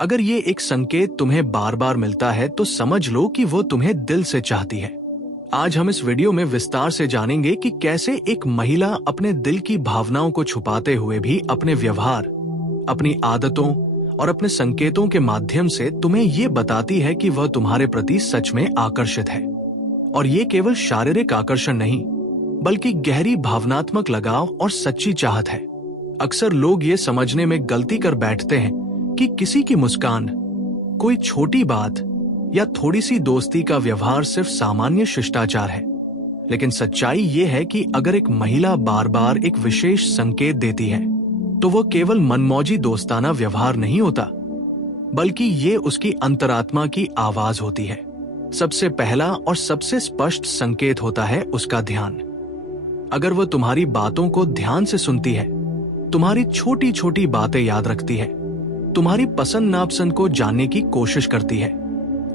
अगर ये एक संकेत तुम्हें बार बार मिलता है तो समझ लो कि वो तुम्हें दिल से चाहती है। आज हम इस वीडियो में विस्तार से जानेंगे कि कैसे एक महिला अपने दिल की भावनाओं को छुपाते हुए भी अपने व्यवहार, अपनी आदतों और अपने संकेतों के माध्यम से तुम्हें ये बताती है कि वह तुम्हारे प्रति सच में आकर्षित है। और ये केवल शारीरिक आकर्षण नहीं, बल्कि गहरी भावनात्मक लगाव और सच्ची चाहत है। अक्सर लोग ये समझने में गलती कर बैठते हैं कि किसी की मुस्कान, कोई छोटी बात या थोड़ी सी दोस्ती का व्यवहार सिर्फ सामान्य शिष्टाचार है। लेकिन सच्चाई ये है कि अगर एक महिला बार बार एक विशेष संकेत देती है तो वो केवल मनमौजी दोस्ताना व्यवहार नहीं होता, बल्कि ये उसकी अंतरात्मा की आवाज होती है। सबसे पहला और सबसे स्पष्ट संकेत होता है उसका ध्यान। अगर वह तुम्हारी बातों को ध्यान से सुनती है, तुम्हारी छोटी छोटी बातें याद रखती है, तुम्हारी पसंद नापसंद को जानने की कोशिश करती है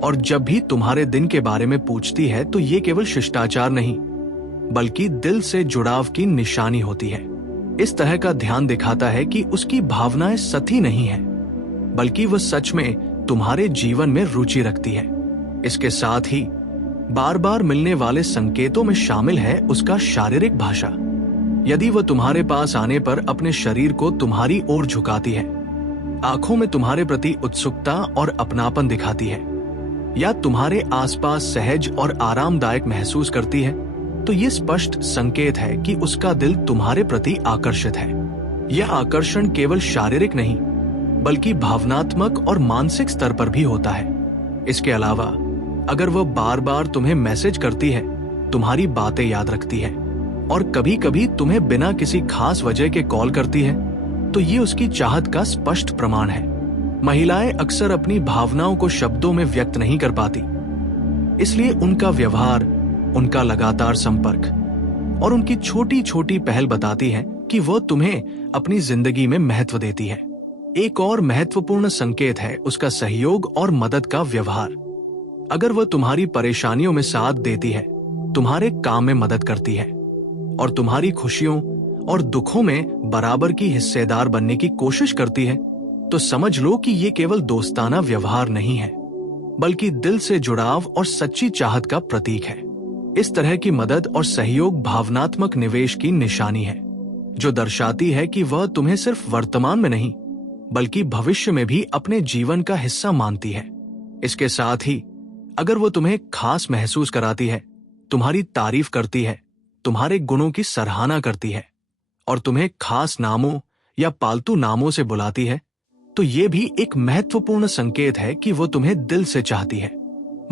और जब भी तुम्हारे दिन के बारे में पूछती है तो ये केवल शिष्टाचार नहीं, बल्कि दिल से जुड़ाव की निशानी होती है। इस तरह का ध्यान दिखाता है कि उसकी भावनाएं सती नहीं है, बल्कि वह सच में तुम्हारे जीवन में रुचि रखती है। इसके साथ ही बार बार मिलने वाले संकेतों में शामिल है उसका शारीरिक भाषा। यदि वह तुम्हारे पास आने पर अपने शरीर को तुम्हारी ओर झुकाती है, आंखों में तुम्हारे प्रति उत्सुकता और अपनापन दिखाती है, या तुम्हारे आसपास सहज और आरामदायक महसूस करती है, तो ये स्पष्ट संकेत है कि उसका दिल तुम्हारे प्रति आकर्षित है। यह आकर्षण केवल शारीरिक नहीं, बल्कि भावनात्मक और मानसिक स्तर पर भी होता है। इसके अलावा अगर वह बार बार तुम्हें मैसेज करती है, तुम्हारी बातें याद रखती है और कभी कभी तुम्हें बिना किसी खास वजह के कॉल करती है, तो ये उसकी चाहत का स्पष्ट प्रमाण है। महिलाएं अक्सर अपनी भावनाओं को शब्दों में व्यक्त नहीं कर पाती, इसलिए उनका व्यवहार, उनका लगातार संपर्क और उनकी छोटी छोटी पहल बताती है कि वह तुम्हें अपनी जिंदगी में महत्व देती है। एक और महत्वपूर्ण संकेत है उसका सहयोग और मदद का व्यवहार। अगर वह तुम्हारी परेशानियों में साथ देती है, तुम्हारे काम में मदद करती है और तुम्हारी खुशियों और दुखों में बराबर की हिस्सेदार बनने की कोशिश करती है, तो समझ लो कि ये केवल दोस्ताना व्यवहार नहीं है, बल्कि दिल से जुड़ाव और सच्ची चाहत का प्रतीक है। इस तरह की मदद और सहयोग भावनात्मक निवेश की निशानी है, जो दर्शाती है कि वह तुम्हें सिर्फ वर्तमान में नहीं, बल्कि भविष्य में भी अपने जीवन का हिस्सा मानती है। इसके साथ ही अगर वो तुम्हें खास महसूस कराती है, तुम्हारी तारीफ करती है, तुम्हारे गुणों की सराहना करती है और तुम्हें खास नामों या पालतू नामों से बुलाती है, तो ये भी एक महत्वपूर्ण संकेत है कि वो तुम्हें दिल से चाहती है।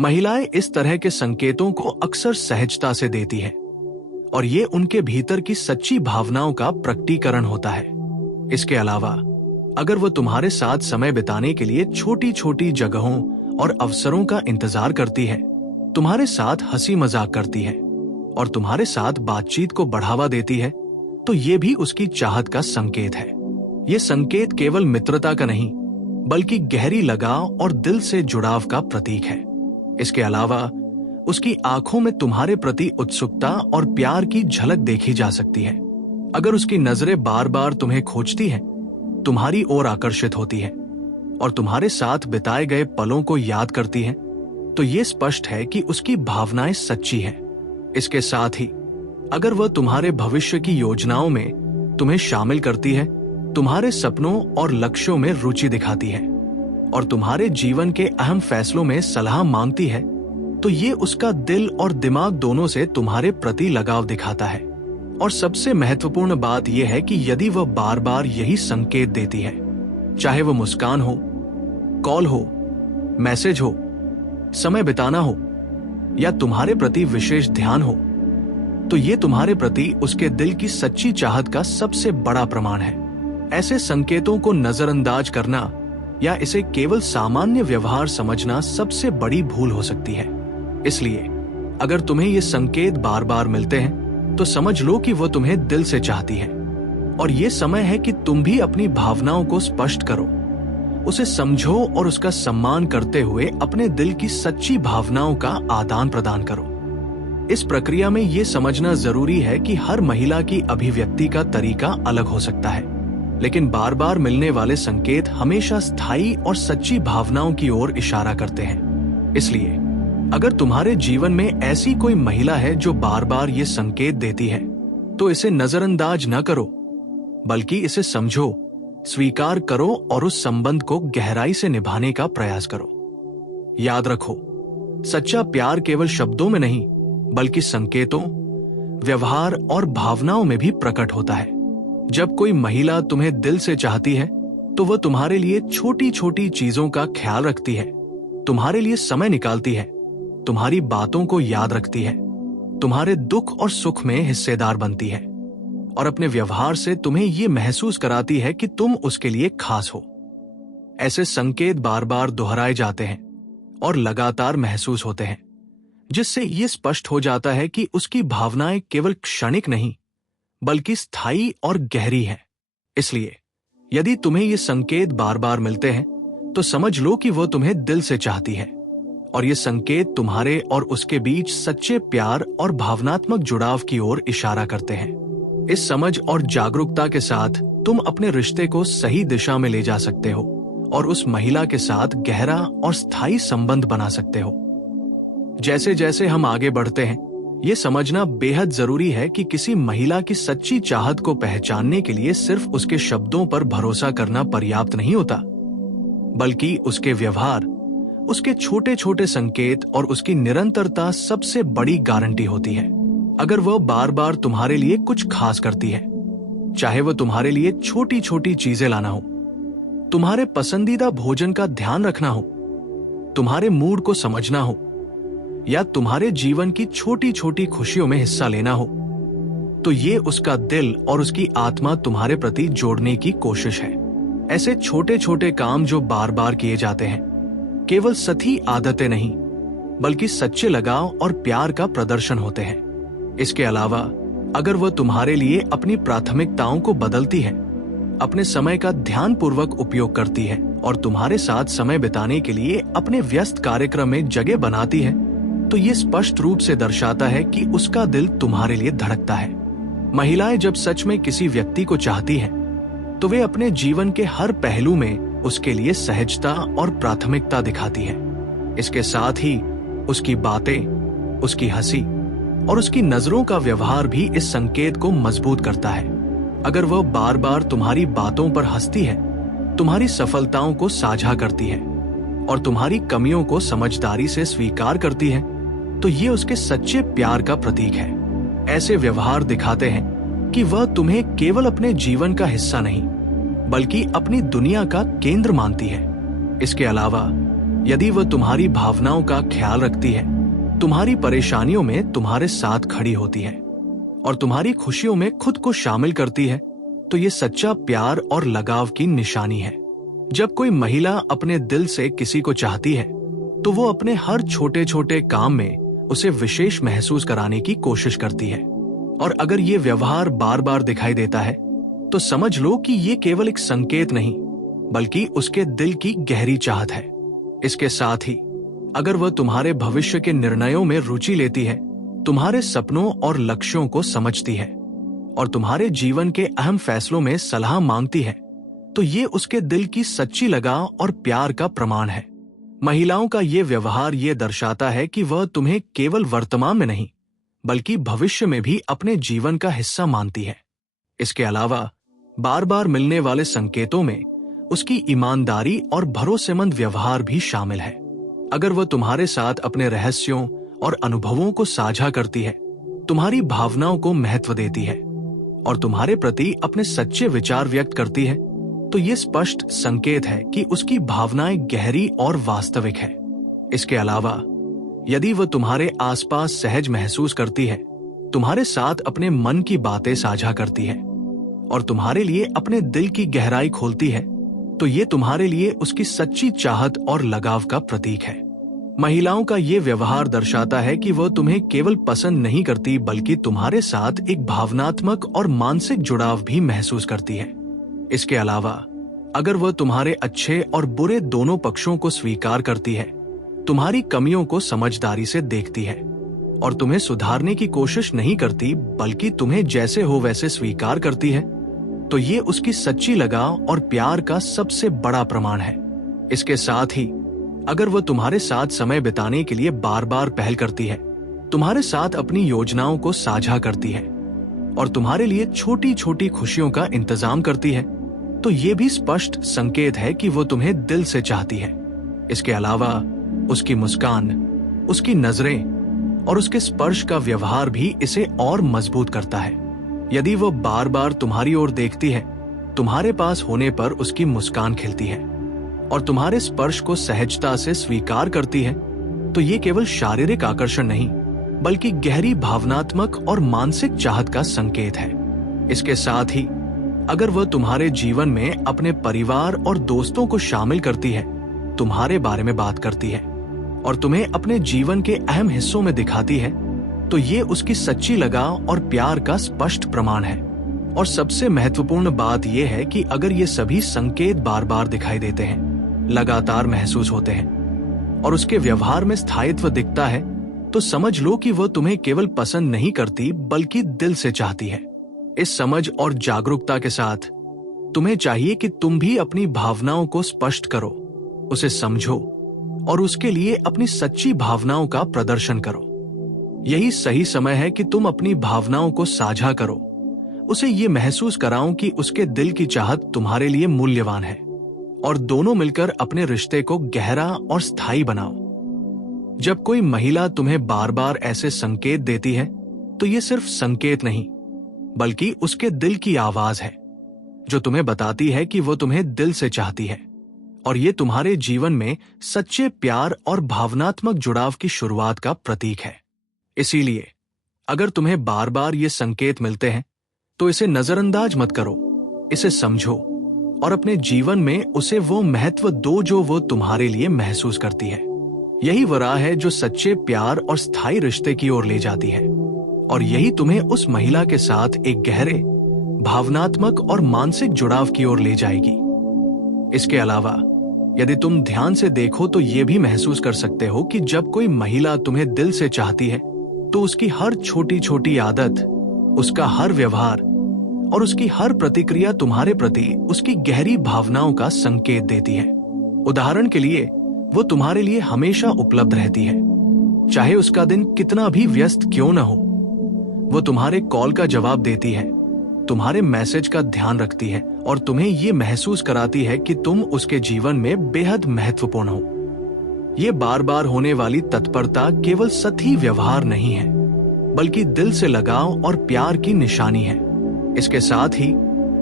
महिलाएं इस तरह के संकेतों को अक्सर सहजता से देती है और ये उनके भीतर की सच्ची भावनाओं का प्रकटीकरण होता है। इसके अलावा अगर वो तुम्हारे साथ समय बिताने के लिए छोटी छोटी जगहों और अवसरों का इंतजार करती है, तुम्हारे साथ हंसी मजाक करती है और तुम्हारे साथ बातचीत को बढ़ावा देती है, तो ये भी उसकी चाहत का संकेत है। ये संकेत केवल मित्रता का नहीं, बल्कि गहरी लगाव और दिल से जुड़ाव का प्रतीक है। इसके अलावा उसकी आंखों में तुम्हारे प्रति उत्सुकता और प्यार की झलक देखी जा सकती है। अगर उसकी नजरें बार बार तुम्हें खोजती हैं, तुम्हारी ओर आकर्षित होती है और तुम्हारे साथ बिताए गए पलों को याद करती है, तो ये स्पष्ट है कि उसकी भावनाएं सच्ची हैं। इसके साथ ही अगर वह तुम्हारे भविष्य की योजनाओं में तुम्हें शामिल करती है, तुम्हारे सपनों और लक्ष्यों में रुचि दिखाती है और तुम्हारे जीवन के अहम फैसलों में सलाह मांगती है, तो ये उसका दिल और दिमाग दोनों से तुम्हारे प्रति लगाव दिखाता है। और सबसे महत्वपूर्ण बात यह है कि यदि वह बार बार यही संकेत देती है, चाहे वह मुस्कान हो, कॉल हो, मैसेज हो, समय बिताना हो या तुम्हारे प्रति विशेष ध्यान हो, तो ये तुम्हारे प्रति उसके दिल की सच्ची चाहत का सबसे बड़ा प्रमाण है। ऐसे संकेतों को नजरअंदाज करना या इसे केवल सामान्य व्यवहार समझना सबसे बड़ी भूल हो सकती है। इसलिए अगर तुम्हें ये संकेत बार बार मिलते हैं, तो समझ लो कि वो तुम्हें दिल से चाहती है और ये समय है कि तुम भी अपनी भावनाओं को स्पष्ट करो, उसे समझो और उसका सम्मान करते हुए अपने दिल की सच्ची भावनाओं का आदान प्रदान करो। इस प्रक्रिया में ये समझना जरूरी है कि हर महिला की अभिव्यक्ति का तरीका अलग हो सकता है। लेकिन बार बार मिलने वाले संकेत हमेशा स्थायी और सच्ची भावनाओं की ओर इशारा करते हैं। इसलिए अगर तुम्हारे जीवन में ऐसी कोई महिला है जो बार बार ये संकेत देती है, तो इसे नजरअंदाज न करो, बल्कि इसे समझो, स्वीकार करो और उस संबंध को गहराई से निभाने का प्रयास करो। याद रखो, सच्चा प्यार केवल शब्दों में नहीं, बल्कि संकेतों, व्यवहार और भावनाओं में भी प्रकट होता है। जब कोई महिला तुम्हें दिल से चाहती है, तो वह तुम्हारे लिए छोटी छोटी चीजों का ख्याल रखती है, तुम्हारे लिए समय निकालती है, तुम्हारी बातों को याद रखती है, तुम्हारे दुख और सुख में हिस्सेदार बनती है और अपने व्यवहार से तुम्हें यह महसूस कराती है कि तुम उसके लिए खास हो। ऐसे संकेत बार बार दोहराए जाते हैं और लगातार महसूस होते हैं, जिससे यह स्पष्ट हो जाता है कि उसकी भावनाएं केवल क्षणिक नहीं, बल्कि स्थायी और गहरी हैं। इसलिए यदि तुम्हें ये संकेत बार बार मिलते हैं, तो समझ लो कि वह तुम्हें दिल से चाहती है और ये संकेत तुम्हारे और उसके बीच सच्चे प्यार और भावनात्मक जुड़ाव की ओर इशारा करते हैं। इस समझ और जागरूकता के साथ तुम अपने रिश्ते को सही दिशा में ले जा सकते हो और उस महिला के साथ गहरा और स्थायी संबंध बना सकते हो। जैसे जैसे हम आगे बढ़ते हैं, ये समझना बेहद जरूरी है कि किसी महिला की सच्ची चाहत को पहचानने के लिए सिर्फ उसके शब्दों पर भरोसा करना पर्याप्त नहीं होता, बल्कि उसके व्यवहार, उसके छोटे छोटे संकेत और उसकी निरंतरता सबसे बड़ी गारंटी होती है। अगर वह बार बार तुम्हारे लिए कुछ खास करती है, चाहे वह तुम्हारे लिए छोटी छोटी चीजें लाना हो, तुम्हारे पसंदीदा भोजन का ध्यान रखना हो, तुम्हारे मूड को समझना हो, या तुम्हारे जीवन की छोटी छोटी खुशियों में हिस्सा लेना हो, तो ये उसका दिल और उसकी आत्मा तुम्हारे प्रति जोड़ने की कोशिश है। ऐसे छोटे छोटे काम जो बार बार किए जाते हैं, केवल सही आदतें नहीं, बल्कि सच्चे लगाव और प्यार का प्रदर्शन होते हैं। इसके अलावा अगर वह तुम्हारे लिए अपनी प्राथमिकताओं को बदलती है, अपने समय का ध्यानपूर्वक उपयोग करती है और तुम्हारे साथ समय बिताने के लिए अपने व्यस्त कार्यक्रम में जगह बनाती है, तो ये स्पष्ट रूप से दर्शाता है कि उसका दिल तुम्हारे लिए धड़कता है। महिलाएं जब सच में किसी व्यक्ति को चाहती हैं, तो वे अपने जीवन के हर पहलू में उसके लिए सहजता और प्राथमिकता दिखाती हैं। इसके साथ ही उसकी बातें, उसकी हंसी और उसकी नजरों का व्यवहार भी इस संकेत को मजबूत करता है। अगर वह बार बार तुम्हारी बातों पर हंसती है, तुम्हारी सफलताओं को साझा करती है और तुम्हारी कमियों को समझदारी से स्वीकार करती है, तो ये उसके सच्चे प्यार का प्रतीक है। ऐसे व्यवहार दिखाते हैं कि वह तुम्हें केवल अपने जीवन का हिस्सा नहीं, बल्कि अपनी दुनिया का केंद्र मानती है। इसके अलावा यदि वह तुम्हारी भावनाओं का ख्याल रखती है, तुम्हारी परेशानियों में तुम्हारे साथ खड़ी होती है और तुम्हारी खुशियों में खुद को शामिल करती है, तो ये सच्चा प्यार और लगाव की निशानी है। जब कोई महिला अपने दिल से किसी को चाहती है, तो वो अपने हर छोटे छोटे काम में उसे विशेष महसूस कराने की कोशिश करती है। और अगर ये व्यवहार बार बार दिखाई देता है, तो समझ लो कि ये केवल एक संकेत नहीं, बल्कि उसके दिल की गहरी चाहत है। इसके साथ ही अगर वह तुम्हारे भविष्य के निर्णयों में रुचि लेती है, तुम्हारे सपनों और लक्ष्यों को समझती है और तुम्हारे जीवन के अहम फैसलों में सलाह मांगती है, तो ये उसके दिल की सच्ची लगाव और प्यार का प्रमाण है। महिलाओं का ये व्यवहार ये दर्शाता है कि वह तुम्हें केवल वर्तमान में नहीं, बल्कि भविष्य में भी अपने जीवन का हिस्सा मानती है। इसके अलावा बार बार मिलने वाले संकेतों में उसकी ईमानदारी और भरोसेमंद व्यवहार भी शामिल है। अगर वह तुम्हारे साथ अपने रहस्यों और अनुभवों को साझा करती है, तुम्हारी भावनाओं को महत्व देती है और तुम्हारे प्रति अपने सच्चे विचार व्यक्त करती है, तो ये स्पष्ट संकेत है कि उसकी भावनाएं गहरी और वास्तविक है। इसके अलावा यदि वह तुम्हारे आसपास सहज महसूस करती है, तुम्हारे साथ अपने मन की बातें साझा करती है और तुम्हारे लिए अपने दिल की गहराई खोलती है, तो ये तुम्हारे लिए उसकी सच्ची चाहत और लगाव का प्रतीक है। महिलाओं का ये व्यवहार दर्शाता है कि वह तुम्हें केवल पसंद नहीं करती, बल्कि तुम्हारे साथ एक भावनात्मक और मानसिक जुड़ाव भी महसूस करती है। इसके अलावा अगर वह तुम्हारे अच्छे और बुरे दोनों पक्षों को स्वीकार करती है, तुम्हारी कमियों को समझदारी से देखती है और तुम्हें सुधारने की कोशिश नहीं करती, बल्कि तुम्हें जैसे हो वैसे स्वीकार करती है, तो ये उसकी सच्ची लगाव और प्यार का सबसे बड़ा प्रमाण है। इसके साथ ही अगर वह तुम्हारे साथ समय बिताने के लिए बार बार पहल करती है, तुम्हारे साथ अपनी योजनाओं को साझा करती है और तुम्हारे लिए छोटी छोटी खुशियों का इंतजाम करती है, तो ये भी स्पष्ट संकेत है कि वो तुम्हें दिल से चाहती है। इसके अलावा उसकी मुस्कान, उसकी नजरें और उसके स्पर्श का व्यवहार भी इसे और मजबूत करता है। यदि वो बार बार तुम्हारी ओर देखती है, तुम्हारे पास होने पर उसकी मुस्कान खिलती है और तुम्हारे स्पर्श को सहजता से स्वीकार करती है, तो ये केवल शारीरिक आकर्षण नहीं बल्कि गहरी भावनात्मक और मानसिक चाहत का संकेत है। इसके साथ ही अगर वह तुम्हारे जीवन में अपने परिवार और दोस्तों को शामिल करती है, तुम्हारे बारे में बात करती है और तुम्हें अपने जीवन के अहम हिस्सों में दिखाती है, तो ये उसकी सच्ची लगाव और प्यार का स्पष्ट प्रमाण है। और सबसे महत्वपूर्ण बात यह है कि अगर ये सभी संकेत बार बार दिखाई देते हैं, लगातार महसूस होते हैं और उसके व्यवहार में स्थायित्व दिखता है, तो समझ लो कि वह तुम्हें केवल पसंद नहीं करती बल्कि दिल से चाहती है। इस समझ और जागरूकता के साथ तुम्हें चाहिए कि तुम भी अपनी भावनाओं को स्पष्ट करो, उसे समझो और उसके लिए अपनी सच्ची भावनाओं का प्रदर्शन करो। यही सही समय है कि तुम अपनी भावनाओं को साझा करो, उसे ये महसूस कराओ कि उसके दिल की चाहत तुम्हारे लिए मूल्यवान है और दोनों मिलकर अपने रिश्ते को गहरा और स्थायी बनाओ। जब कोई महिला तुम्हें बार बार ऐसे संकेत देती है, तो ये सिर्फ संकेत नहीं बल्कि उसके दिल की आवाज है, जो तुम्हें बताती है कि वो तुम्हें दिल से चाहती है और ये तुम्हारे जीवन में सच्चे प्यार और भावनात्मक जुड़ाव की शुरुआत का प्रतीक है। इसीलिए अगर तुम्हें बार बार ये संकेत मिलते हैं, तो इसे नजरअंदाज मत करो, इसे समझो और अपने जीवन में उसे वो महत्व दो जो वो तुम्हारे लिए महसूस करती है। यही वो राह है जो सच्चे प्यार और स्थायी रिश्ते की ओर ले जाती है और यही तुम्हें उस महिला के साथ एक गहरे भावनात्मक और मानसिक जुड़ाव की ओर ले जाएगी। इसके अलावा यदि तुम ध्यान से देखो तो ये भी महसूस कर सकते हो कि जब कोई महिला तुम्हें दिल से चाहती है, तो उसकी हर छोटी छोटी आदत, उसका हर व्यवहार और उसकी हर प्रतिक्रिया तुम्हारे प्रति उसकी गहरी भावनाओं का संकेत देती है। उदाहरण के लिए, वो तुम्हारे लिए हमेशा उपलब्ध रहती है, चाहे उसका दिन कितना भी व्यस्त क्यों न हो। वो तुम्हारे कॉल का जवाब देती है, तुम्हारे मैसेज का ध्यान रखती है और तुम्हें ये महसूस कराती है कि तुम उसके जीवन में बेहद महत्वपूर्ण हो। ये बार बार होने वाली तत्परता केवल सतही व्यवहार नहीं है बल्कि दिल से लगाव और प्यार की निशानी है। इसके साथ ही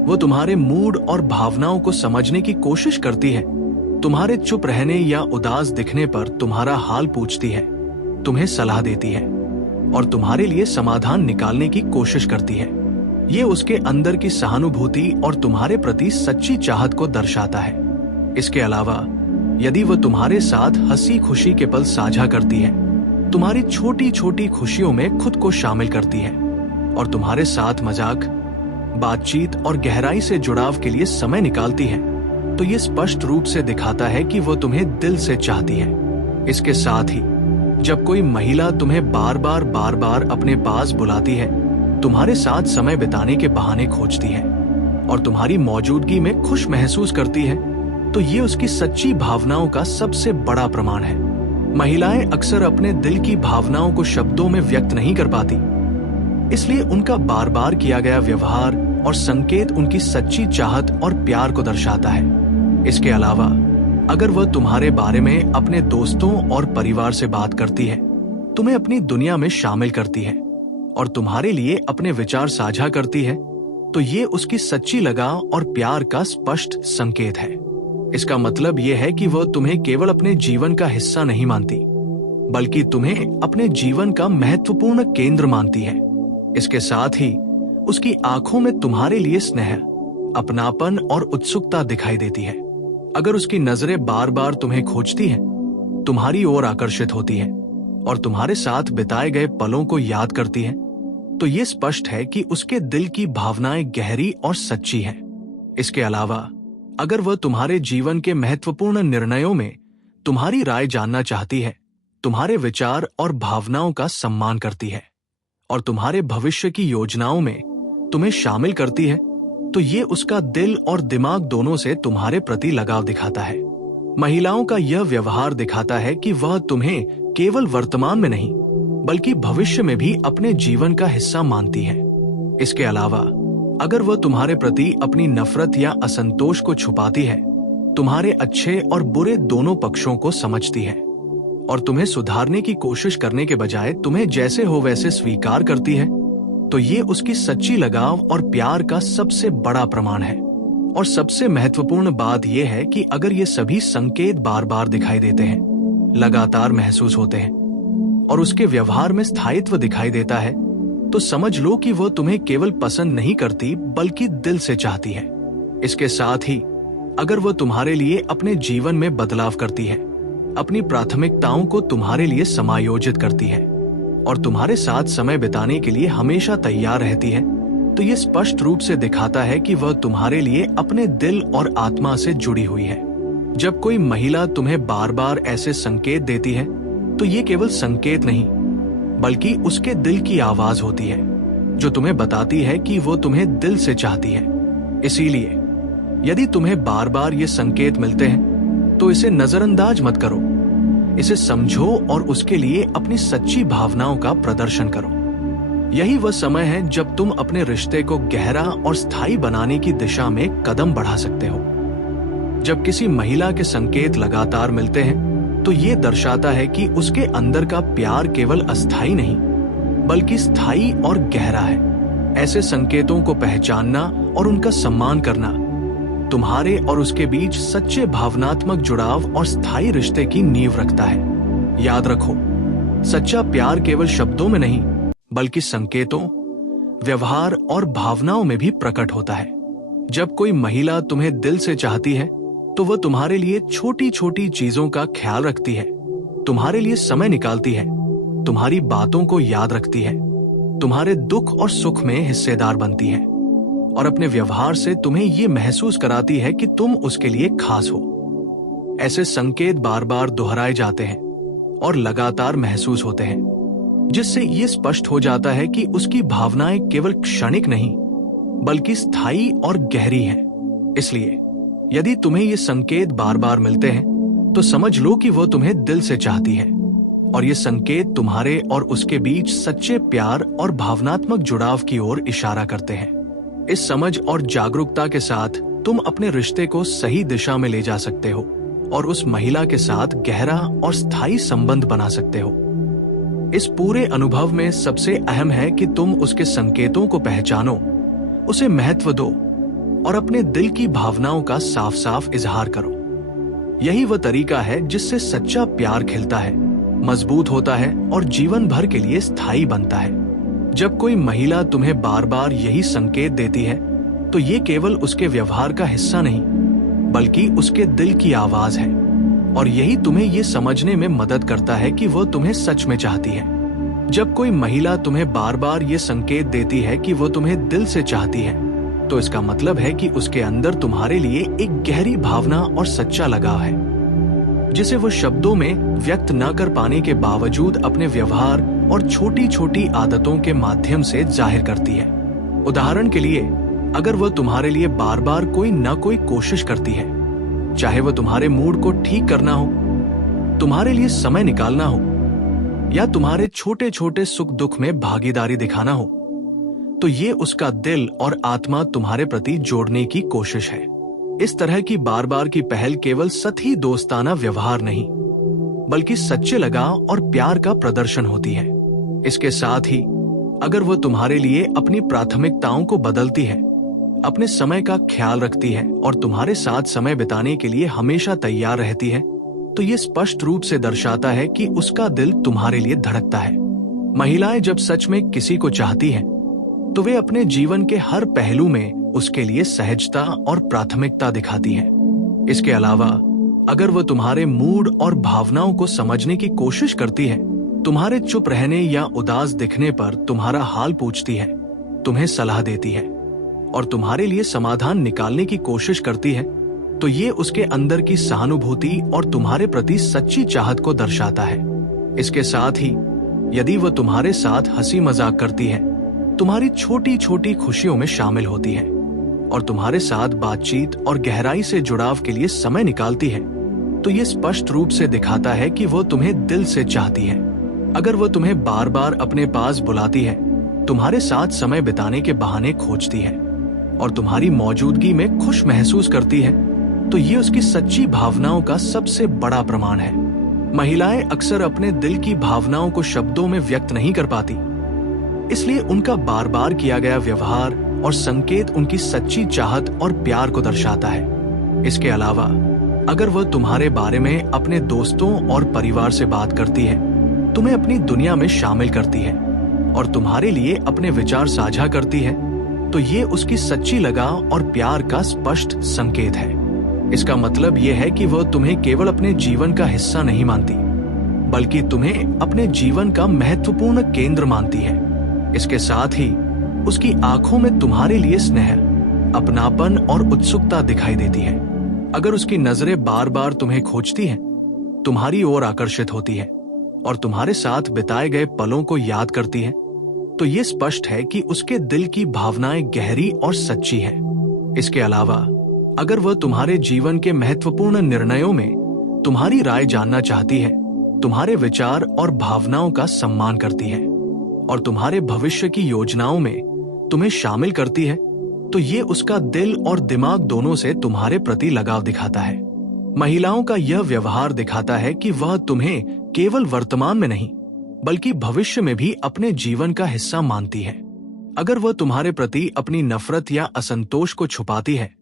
वो तुम्हारे मूड और भावनाओं को समझने की कोशिश करती है, तुम्हारे चुप रहने या उदास दिखने पर तुम्हारा हाल पूछती है, तुम्हें सलाह देती है और तुम्हारे लिए समाधान निकालने की कोशिश करती है। ये उसके अंदर की सहानुभूति और तुम्हारे प्रति सच्ची चाहत को दर्शाता है। इसके अलावा यदि वह तुम्हारे साथ हंसी खुशी के पल साझा करती है, तुम्हारी छोटी छोटी खुशियों में खुद को शामिल करती है और तुम्हारे साथ मजाक, बातचीत और गहराई से जुड़ाव के लिए समय निकालती है, तो ये स्पष्ट रूप से दिखाता है कि वो तुम्हें दिल से चाहती है। इसके साथ ही जब कोई महिला तुम्हें बार बार अपने पास बुलाती है, तुम्हारे साथ समय बिताने के बहाने खोजती है और तुम्हारी मौजूदगी में खुश महसूस करती है, तो ये उसकी सच्ची भावनाओं का सबसे बड़ा प्रमाण है। महिलाएं अक्सर अपने दिल की भावनाओं को शब्दों में व्यक्त नहीं कर पाती, इसलिए उनका बार बार किया गया व्यवहार और संकेत उनकी सच्ची चाहत और प्यार को दर्शाता है। इसके अलावा अगर वह तुम्हारे बारे में अपने दोस्तों और परिवार से बात करती है, तुम्हें अपनी दुनिया में शामिल करती है और तुम्हारे लिए अपने विचार साझा करती है, तो ये उसकी सच्ची लगाव और प्यार का स्पष्ट संकेत है। इसका मतलब यह है कि वह तुम्हें केवल अपने जीवन का हिस्सा नहीं मानती, बल्कि तुम्हें अपने जीवन का महत्वपूर्ण केंद्र मानती है। इसके साथ ही उसकी आंखों में तुम्हारे लिए स्नेह, अपनापन और उत्सुकता दिखाई देती है। अगर उसकी नजरें बार बार तुम्हें खोजती हैं, तुम्हारी ओर आकर्षित होती हैं और तुम्हारे साथ बिताए गए पलों को याद करती हैं, तो ये स्पष्ट है कि उसके दिल की भावनाएं गहरी और सच्ची हैं। इसके अलावा अगर वह तुम्हारे जीवन के महत्वपूर्ण निर्णयों में तुम्हारी राय जानना चाहती है, तुम्हारे विचार और भावनाओं का सम्मान करती है और तुम्हारे भविष्य की योजनाओं में तुम्हें शामिल करती है, तो ये उसका दिल और दिमाग दोनों से तुम्हारे प्रति लगाव दिखाता है। महिलाओं का यह व्यवहार दिखाता है कि वह तुम्हें केवल वर्तमान में नहीं बल्कि भविष्य में भी अपने जीवन का हिस्सा मानती है। इसके अलावा अगर वह तुम्हारे प्रति अपनी नफरत या असंतोष को छुपाती है, तुम्हारे अच्छे और बुरे दोनों पक्षों को समझती है और तुम्हें सुधारने की कोशिश करने के बजाय तुम्हें जैसे हो वैसे स्वीकार करती है, तो ये उसकी सच्ची लगाव और प्यार का सबसे बड़ा प्रमाण है। और सबसे महत्वपूर्ण बात यह है कि अगर ये सभी संकेत बार बार दिखाई देते हैं, लगातार महसूस होते हैं और उसके व्यवहार में स्थायित्व दिखाई देता है, तो समझ लो कि वह तुम्हें केवल पसंद नहीं करती बल्कि दिल से चाहती है। इसके साथ ही अगर वह तुम्हारे लिए अपने जीवन में बदलाव करती है, अपनी प्राथमिकताओं को तुम्हारे लिए समायोजित करती है और तुम्हारे साथ समय बिताने के लिए हमेशा तैयार रहती है, तो ये स्पष्ट रूप से दिखाता है कि वह तुम्हारे लिए अपने दिल और आत्मा से जुड़ी हुई है। जब कोई महिला तुम्हें बार बार ऐसे संकेत देती है, तो ये केवल संकेत नहीं बल्कि उसके दिल की आवाज होती है, जो तुम्हें बताती है कि वो तुम्हें दिल से चाहती है। इसीलिए यदि तुम्हें बार बार ये संकेत मिलते हैं, तो इसे नजरअंदाज मत करो, इसे समझो और उसके लिए अपनी सच्ची भावनाओं का प्रदर्शन करो। यही वह समय है जब तुम अपने रिश्ते को गहरा और स्थायी बनाने की दिशा में कदम बढ़ा सकते हो। जब किसी महिला के संकेत लगातार मिलते हैं, तो ये दर्शाता है कि उसके अंदर का प्यार केवल अस्थायी नहीं बल्कि स्थायी और गहरा है। ऐसे संकेतों को पहचानना और उनका सम्मान करना तुम्हारे और उसके बीच सच्चे भावनात्मक जुड़ाव और स्थायी रिश्ते की नींव रखता है। याद रखो, सच्चा प्यार केवल शब्दों में नहीं बल्कि संकेतों, व्यवहार और भावनाओं में भी प्रकट होता है। जब कोई महिला तुम्हें दिल से चाहती है, तो वह तुम्हारे लिए छोटी छोटी चीजों का ख्याल रखती है, तुम्हारे लिए समय निकालती है, तुम्हारी बातों को याद रखती है, तुम्हारे दुख और सुख में हिस्सेदार बनती है और अपने व्यवहार से तुम्हें ये महसूस कराती है कि तुम उसके लिए खास हो। ऐसे संकेत बार बार दोहराए जाते हैं और लगातार महसूस होते हैं, जिससे ये स्पष्ट हो जाता है कि उसकी भावनाएं केवल क्षणिक नहीं बल्कि स्थायी और गहरी हैं। इसलिए यदि तुम्हें ये संकेत बार बार मिलते हैं, तो समझ लो कि वो तुम्हें दिल से चाहती है और ये संकेत तुम्हारे और उसके बीच सच्चे प्यार और भावनात्मक जुड़ाव की ओर इशारा करते हैं। इस समझ और जागरूकता के साथ तुम अपने रिश्ते को सही दिशा में ले जा सकते हो और उस महिला के साथ गहरा और स्थायी संबंध बना सकते हो। इस पूरे अनुभव में सबसे अहम है कि तुम उसके संकेतों को पहचानो, उसे महत्व दो और अपने दिल की भावनाओं का साफ साफ इजहार करो। यही वह तरीका है जिससे सच्चा प्यार खिलता है, मजबूत होता है और जीवन भर के लिए स्थायी बनता है। जब कोई महिला तुम्हें बार बार यही संकेत देती है, तो ये केवल उसके व्यवहार का हिस्सा नहीं बल्कि उसके दिल की आवाज है और यही तुम्हें ये समझने में मदद करता है कि वह तुम्हें सच में चाहती है। जब कोई महिला तुम्हें बार बार ये संकेत देती है कि वह तुम्हें दिल से चाहती है, तो इसका मतलब है कि उसके अंदर तुम्हारे लिए एक गहरी भावना और सच्चा लगाव है, जिसे वो शब्दों में व्यक्त न कर पाने के बावजूद अपने व्यवहार और छोटी छोटी आदतों के माध्यम से जाहिर करती है। उदाहरण के लिए, अगर वह तुम्हारे लिए बार बार कोई न कोई कोशिश करती है, चाहे वह तुम्हारे मूड को ठीक करना हो, तुम्हारे लिए समय निकालना हो या तुम्हारे छोटे छोटे सुख दुख में भागीदारी दिखाना हो, तो ये उसका दिल और आत्मा तुम्हारे प्रति जोड़ने की कोशिश है। इस तरह की बार बार की पहल केवल सतही दोस्ताना व्यवहार नहीं बल्कि सच्चे लगाव और प्यार का प्रदर्शन होती है। इसके साथ ही अगर वह तुम्हारे लिए अपनी प्राथमिकताओं को बदलती है, अपने समय का ख्याल रखती है और तुम्हारे साथ समय बिताने के लिए हमेशा तैयार रहती है, तो ये स्पष्ट रूप से दर्शाता है कि उसका दिल तुम्हारे लिए धड़कता है। महिलाएं जब सच में किसी को चाहती हैं, तो वे अपने जीवन के हर पहलू में उसके लिए सहजता और प्राथमिकता दिखाती हैं। इसके अलावा अगर वह तुम्हारे मूड और भावनाओं को समझने की कोशिश करती है, तुम्हारे चुप रहने या उदास दिखने पर तुम्हारा हाल पूछती है, तुम्हें सलाह देती है और तुम्हारे लिए समाधान निकालने की कोशिश करती है, तो ये उसके अंदर की सहानुभूति और तुम्हारे प्रति सच्ची चाहत को दर्शाता है। इसके साथ ही यदि वह तुम्हारे साथ हंसी मजाक करती है, तुम्हारी छोटी छोटी खुशियों में शामिल होती है और तुम्हारे साथ बातचीत और गहराई से जुड़ाव के लिए समय निकालती है, तो ये स्पष्ट रूप से दिखाता है कि वो तुम्हें दिल से चाहती है। अगर वो तुम्हें बार बार अपने पास बुलाती है, तुम्हारे साथ समय बिताने के बहाने खोजती है और तुम्हारी मौजूदगी में खुश महसूस करती है, तो ये उसकी सच्ची भावनाओं का सबसे बड़ा प्रमाण है। महिलाएं अक्सर अपने दिल की भावनाओं को शब्दों में व्यक्त नहीं कर पाती, इसलिए उनका बार बार किया गया व्यवहार और संकेत उनकी सच्ची चाहत और प्यार को दर्शाता है। इसके अलावा अगर वह तुम्हारे बारे में अपने दोस्तों और परिवार से बात करती है, तुम्हें अपनी दुनिया में शामिल करती है और तुम्हारे लिए अपने विचार साझा करती है, तो ये उसकी सच्ची लगाव और प्यार का स्पष्ट संकेत है। इसका मतलब यह है कि वह तुम्हें केवल अपने जीवन का हिस्सा नहीं मानती, बल्कि तुम्हें अपने जीवन का महत्वपूर्ण केंद्र मानती है। इसके साथ ही उसकी आंखों में तुम्हारे लिए स्नेह, अपनापन और उत्सुकता दिखाई देती है। अगर उसकी नजरें बार बार तुम्हें खोजती हैं, तुम्हारी ओर आकर्षित होती है और तुम्हारे साथ बिताए गए पलों को याद करती है, तो ये स्पष्ट है कि उसके दिल की भावनाएं गहरी और सच्ची है। इसके अलावा अगर वह तुम्हारे जीवन के महत्वपूर्ण निर्णयों में तुम्हारी राय जानना चाहती है, तुम्हारे विचार और भावनाओं का सम्मान करती है और तुम्हारे भविष्य की योजनाओं में तुम्हें शामिल करती है, तो ये उसका दिल और दिमाग दोनों से तुम्हारे प्रति लगाव दिखाता है। महिलाओं का यह व्यवहार दिखाता है कि वह तुम्हें केवल वर्तमान में नहीं, बल्कि भविष्य में भी अपने जीवन का हिस्सा मानती है। अगर वह तुम्हारे प्रति अपनी नफरत या असंतोष को छुपाती है,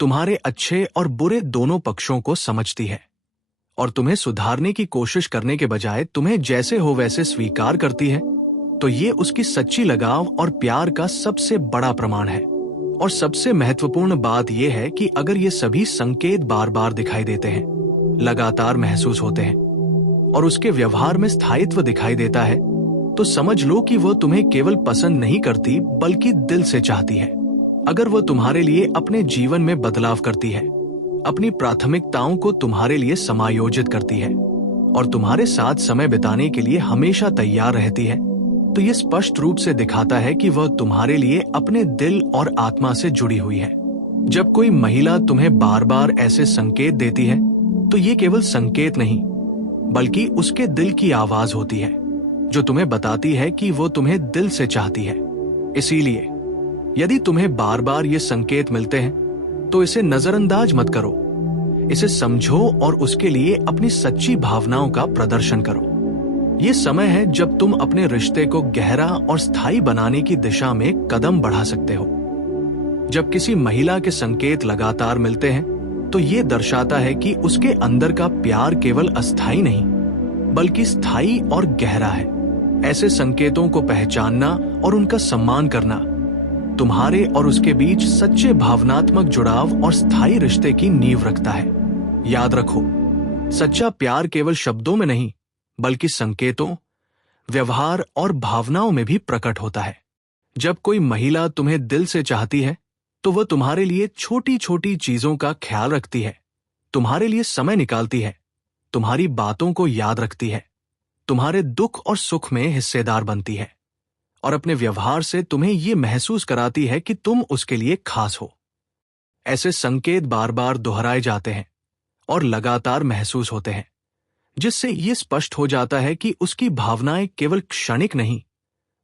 तुम्हारे अच्छे और बुरे दोनों पक्षों को समझती है और तुम्हें सुधारने की कोशिश करने के बजाय तुम्हें जैसे हो वैसे स्वीकार करती है, तो ये उसकी सच्ची लगाव और प्यार का सबसे बड़ा प्रमाण है। और सबसे महत्वपूर्ण बात यह है कि अगर ये सभी संकेत बार बार दिखाई देते हैं, लगातार महसूस होते हैं और उसके व्यवहार में स्थायित्व दिखाई देता है, तो समझ लो कि वह तुम्हें केवल पसंद नहीं करती, बल्कि दिल से चाहती है। अगर वह तुम्हारे लिए अपने जीवन में बदलाव करती है, अपनी प्राथमिकताओं को तुम्हारे लिए समायोजित करती है और तुम्हारे साथ समय बिताने के लिए हमेशा तैयार रहती है, तो ये स्पष्ट रूप से दिखाता है कि वह तुम्हारे लिए अपने दिल और आत्मा से जुड़ी हुई है। जब कोई महिला तुम्हें बार बार ऐसे संकेत देती है, तो ये केवल संकेत नहीं, बल्कि उसके दिल की आवाज होती है, जो तुम्हें बताती है कि वो तुम्हें दिल से चाहती है। इसीलिए यदि तुम्हें बार बार ये संकेत मिलते हैं, तो इसे नजरअंदाज मत करो, इसे समझो और उसके लिए अपनी सच्ची भावनाओं का प्रदर्शन करो। ये समय है जब तुम अपने रिश्ते को गहरा और स्थायी बनाने की दिशा में कदम बढ़ा सकते हो। जब किसी महिला के संकेत लगातार मिलते हैं, तो ये दर्शाता है कि उसके अंदर का प्यार केवल अस्थायी नहीं, बल्कि स्थायी और गहरा है। ऐसे संकेतों को पहचानना और उनका सम्मान करना तुम्हारे और उसके बीच सच्चे भावनात्मक जुड़ाव और स्थायी रिश्ते की नींव रखता है। याद रखो, सच्चा प्यार केवल शब्दों में नहीं, बल्कि संकेतों, व्यवहार और भावनाओं में भी प्रकट होता है। जब कोई महिला तुम्हें दिल से चाहती है, तो वह तुम्हारे लिए छोटी छोटी चीजों का ख्याल रखती है, तुम्हारे लिए समय निकालती है, तुम्हारी बातों को याद रखती है, तुम्हारे दुख और सुख में हिस्सेदार बनती है और अपने व्यवहार से तुम्हें यह महसूस कराती है कि तुम उसके लिए खास हो। ऐसे संकेत बार बार दोहराए जाते हैं और लगातार महसूस होते हैं, जिससे यह स्पष्ट हो जाता है कि उसकी भावनाएं केवल क्षणिक नहीं,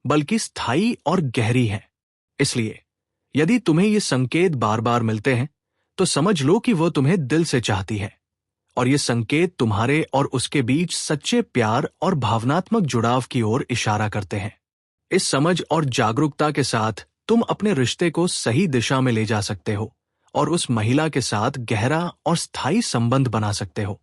बल्कि स्थायी और गहरी हैं। इसलिए यदि तुम्हें ये संकेत बार बार मिलते हैं, तो समझ लो कि वह तुम्हें दिल से चाहती है और ये संकेत तुम्हारे और उसके बीच सच्चे प्यार और भावनात्मक जुड़ाव की ओर इशारा करते हैं। इस समझ और जागरूकता के साथ तुम अपने रिश्ते को सही दिशा में ले जा सकते हो और उस महिला के साथ गहरा और स्थायी संबंध बना सकते हो।